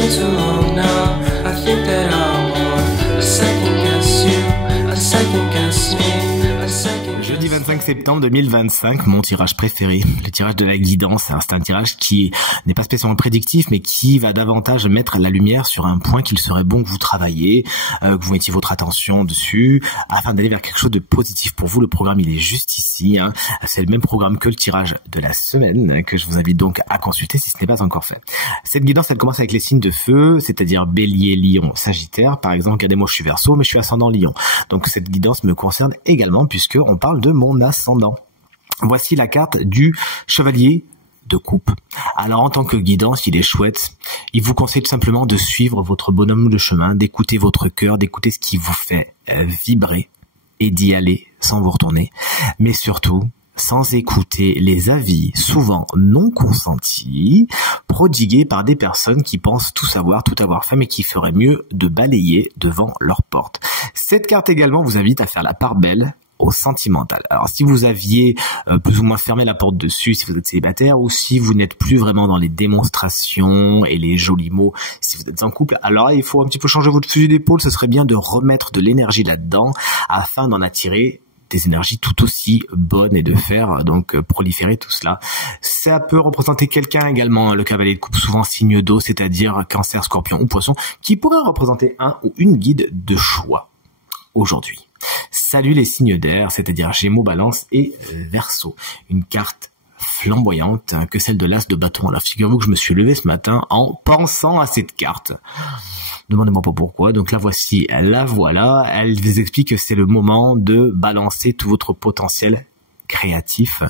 been too long now. I think that I want a second guess you, a second guess me, a second guess. Jeudi 25 septembre 2025, mon tirage préféré, le tirage de la guidance. Alors, c'est un tirage qui n'est pas spécialement prédictif, mais qui va davantage mettre la lumière sur un point qu'il serait bon que vous travailliez, que vous mettiez votre attention dessus, afin d'aller vers quelque chose de positif pour vous. Le programme, il est juste ici, hein. C'est le même programme que le tirage de la semaine, que je vous invite donc à consulter si ce n'est pas encore fait. Cette guidance, elle commence avec les signes de feu, c'est-à-dire Bélier, Lion, Sagittaire. Par exemple, regardez, moi je suis Verseau, mais je suis ascendant Lion. Donc cette guidance me concerne également, puisque on parle de mon ascendant. Voici la carte du chevalier de coupe. Alors, en tant que guidance, il est chouette. Il vous conseille tout simplement de suivre votre bonhomme de chemin, d'écouter votre cœur, d'écouter ce qui vous fait vibrer et d'y aller sans vous retourner. Mais surtout, sans écouter les avis, souvent non consentis, prodigués par des personnes qui pensent tout savoir, tout avoir fait, mais qui feraient mieux de balayer devant leur porte. Cette carte également vous invite à faire la part belle au sentimental. Alors, si vous aviez plus ou moins fermé la porte dessus, si vous êtes célibataire, ou si vous n'êtes plus vraiment dans les démonstrations et les jolis mots, si vous êtes en couple, alors il faut un petit peu changer votre fusil d'épaule. Ce serait bien de remettre de l'énergie là-dedans afin d'en attirer des énergies tout aussi bonnes et de faire donc proliférer tout cela. Ça peut représenter quelqu'un également, le cavalier de coupe, souvent signe d'eau, c'est-à-dire Cancer, Scorpion ou Poisson, qui pourrait représenter un ou une guide de choix aujourd'hui. Salut les signes d'air, c'est-à-dire Gémeaux, Balance et Verseau. Une carte flamboyante que celle de l'As de bâton. Alors figurez-vous que je me suis levé ce matin en pensant à cette carte. Demandez-moi pas pourquoi. Donc la voici, la voilà. Elle vous explique que c'est le moment de balancer tout votre potentiel créatif.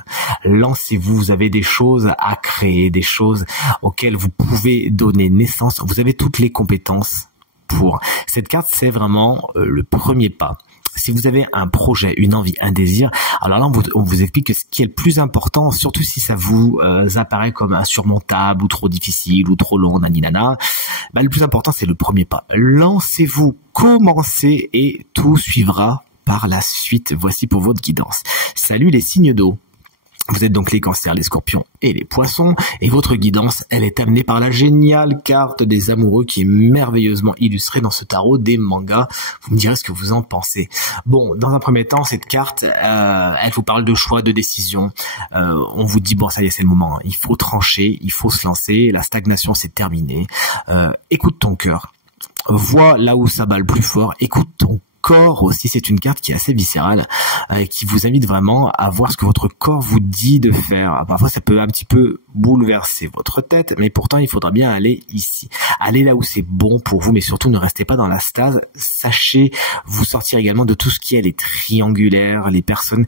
Lancez-vous, vous avez des choses à créer, des choses auxquelles vous pouvez donner naissance. Vous avez toutes les compétences pour. Cette carte, c'est vraiment le premier pas. Si vous avez un projet, une envie, un désir, alors là, on vous explique que ce qui est le plus important, surtout si ça vous apparaît comme insurmontable ou trop difficile ou trop long, naninana, bah, le plus important, c'est le premier pas. Lancez-vous, commencez et tout suivra par la suite. Voici pour votre guidance. Salut les signes d'eau. Vous êtes donc les cancers, les scorpions et les poissons, et votre guidance, elle est amenée par la géniale carte des amoureux qui est merveilleusement illustrée dans ce tarot des mangas. Vous me direz ce que vous en pensez. Bon, dans un premier temps, cette carte, elle vous parle de choix, de décision. On vous dit, bon, ça y est, c'est le moment. Hein. Il faut trancher, il faut se lancer. La stagnation, c'est terminé. Écoute ton cœur. Vois là où ça bat le plus fort. Écoute ton corps aussi, c'est une carte qui est assez viscérale, qui vous invite vraiment à voir ce que votre corps vous dit de faire. Parfois, ça peut un petit peu bouleverser votre tête, mais pourtant, il faudra bien aller ici. Aller là où c'est bon pour vous, mais surtout, ne restez pas dans la stase. Sachez vous sortir également de tout ce qui est les triangulaires, les personnes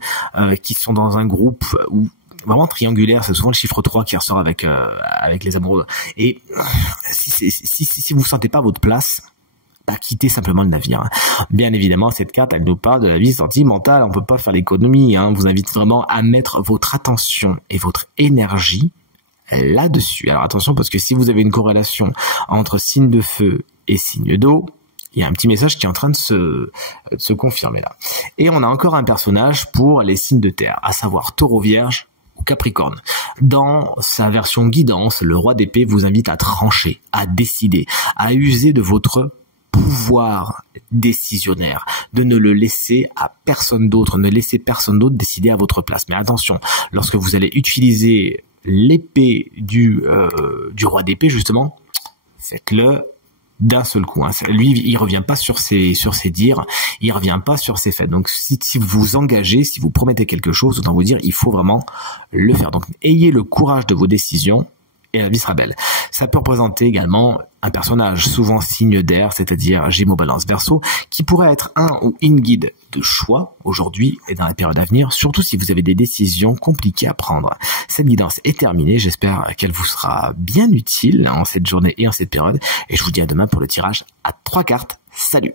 qui sont dans un groupe où vraiment triangulaire, c'est souvent le chiffre 3 qui ressort avec les amoureux. Et si vous ne sentez pas votre place, bah, quittez simplement le navire. Bien évidemment, cette carte, elle nous parle de la vie sentimentale. On peut pas faire l'économie. On vous invite vraiment à mettre votre attention et votre énergie là-dessus. Alors attention, parce que si vous avez une corrélation entre signe de feu et signe d'eau, il y a un petit message qui est en train de se confirmer là. Et on a encore un personnage pour les signes de terre, à savoir Taureau, Vierge ou Capricorne. Dans sa version guidance, le roi d'épée vous invite à trancher, à décider, à user de votre pouvoir décisionnaire, de ne le laisser à personne d'autre, ne laissez personne d'autre décider à votre place. Mais attention, lorsque vous allez utiliser l'épée du roi d'épée, justement, faites-le d'un seul coup. Lui, il revient pas sur ses dires, il revient pas sur ses faits. Donc, si vous vous engagez, si vous promettez quelque chose, autant vous dire, il faut vraiment le faire. Donc, ayez le courage de vos décisions et la vie sera belle. Ça peut représenter également un personnage, souvent signe d'air, c'est-à-dire Gémeaux, Balance, Verseau, qui pourrait être un ou une guide de choix aujourd'hui et dans la période à venir, surtout si vous avez des décisions compliquées à prendre. Cette guidance est terminée, j'espère qu'elle vous sera bien utile en cette journée et en cette période, et je vous dis à demain pour le tirage à 3 cartes. Salut!